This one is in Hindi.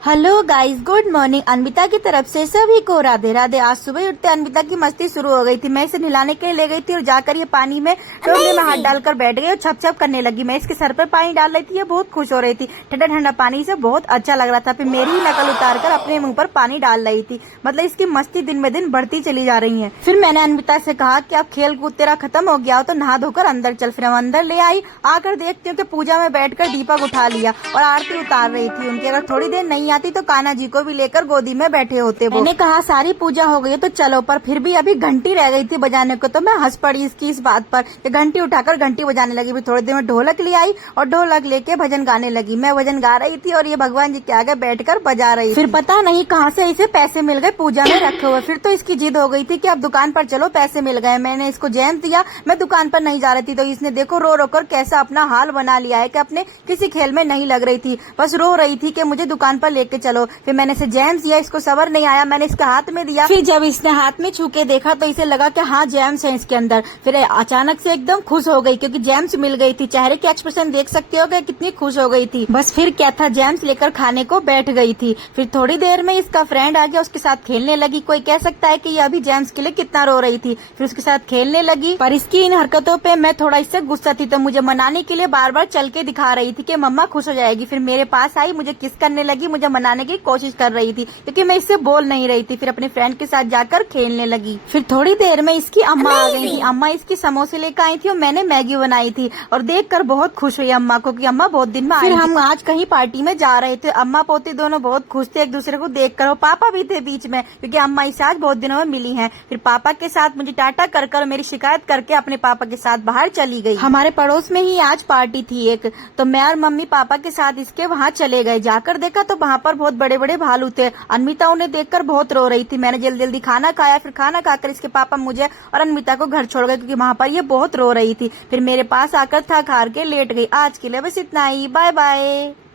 Hello guys, good morning. Anvita की तरफ से सभी को राधे राधे। आज सुबह उठते अनविता की मस्ती शुरू हो गई थी। मैं इसे नहलाने के लिए ले गई थी और जाकर ये पानी में डोंगे में हाथ डालकर बैठ गई और छप छप करने लगी। मैं इसके सर पर पानी डाल रही थी, ये बहुत खुश हो रही थी। ठंडा ठंडा पानी से बहुत अच्छा लग रहा था। फिर मेरी ही नकल उतार कर अपने मुंह पर पानी डाल रही थी। मतलब इसकी मस्ती दिन में दिन बढ़ती चली जा रही है। फिर मैंने अनविता से कहा कि अब खेल कूद तेरा खत्म हो गया हो तो नहा धोकर अंदर चल। फिर हम अंदर ले आई। आकर देखती हूँ कि पूजा में बैठकर दीपक उठा लिया और आरती उतार रही थी उनकी। अगर थोड़ी देर नहीं आती तो कान्हा जी को भी लेकर गोदी में बैठे होते वो। मैंने कहा सारी पूजा हो गई है तो चलो, पर फिर भी अभी घंटी रह गई थी बजाने को। तो मैं हंस पड़ी इसकी इस बात पर कि घंटी उठाकर घंटी बजाने लगी। फिर थोड़ी देर में ढोलक ले आई और ढोलक लेके भजन गाने लगी। मैं भजन गा रही थी और ये भगवान जी के आगे बैठकर बजा रही। फिर पता नहीं कहाँ से इसे पैसे मिल गए पूजा में रखे हुए। फिर तो इसकी जिद हो गई थी कि अब दुकान पर चलो, पैसे मिल गए। मैंने इसको जेम्स दिया। मैं दुकान पर नहीं जा रही थी तो इसने देखो रो रो कर कैसा अपना हाल बना लिया है कि अपने किसी खेल में नहीं लग रही थी, बस रो रही थी कि मुझे दुकान पर लेके चलो। फिर मैंने इसे जेम्स दिया, इसको सबर नहीं आया, मैंने इसके हाथ में दिया। फिर जब इसने हाथ में छू के देखा तो इसे लगा कि हाँ जेम्स है इसके अंदर। फिर अचानक से एकदम खुश हो गई क्योंकि जेम्स मिल गई थी। चेहरे के एक्सप्रेशन देख सकते हो कि कितनी खुश हो गई थी। बस फिर क्या था, जेम्स लेकर खाने को बैठ गई थी। फिर थोड़ी देर में इसका फ्रेंड आ गया, उसके साथ खेलने लगी। कोई कह सकता है कि ये अभी जेम्स के लिए कितना रो रही थी। फिर उसके साथ खेलने लगी, पर इसकी इन हरकतों पे मैं थोड़ा इससे गुस्सा थी तो मुझे मनाने के लिए बार बार चल के दिखा रही थी कि मम्मा खुश हो जाएगी। फिर मेरे पास आई, मुझे किस करने लगी, मुझे मनाने की कोशिश कर रही थी क्योंकि मैं इससे बोल नहीं रही थी। फिर अपने फ्रेंड के साथ जाकर खेलने लगी। फिर थोड़ी देर में इसकी अम्मा आ गई थी। अम्मा इसकी समोसे लेकर आई थी और मैंने मैगी बनाई थी और देखकर बहुत खुश हुई अम्मा को कि अम्मा बहुत दिन में आई। फिर हम आज कहीं पार्टी में जा रहे थे। अम्मा पोती दोनों बहुत खुश थे एक दूसरे को देखकर और पापा भी थे बीच में क्योंकि अम्मा इसे आज बहुत दिनों में मिली है। फिर पापा के साथ मुझे टाटा कर मेरी शिकायत करके अपने पापा के साथ बाहर चली गई। हमारे पड़ोस में ही आज पार्टी थी एक, तो मैं और मम्मी पापा के साथ इसके वहाँ चले गए। जाकर देखा तो वहाँ पर बहुत बड़े बड़े भालू थे। अनमिता उन्हें देखकर बहुत रो रही थी। मैंने जल्दी जल्दी खाना खाया। फिर खाना खाकर इसके पापा मुझे और अनमिता को घर छोड़ गए क्योंकि वहाँ पर ये बहुत रो रही थी। फिर मेरे पास आकर थक हार के लेट गई। आज के लिए बस इतना ही। Bye bye.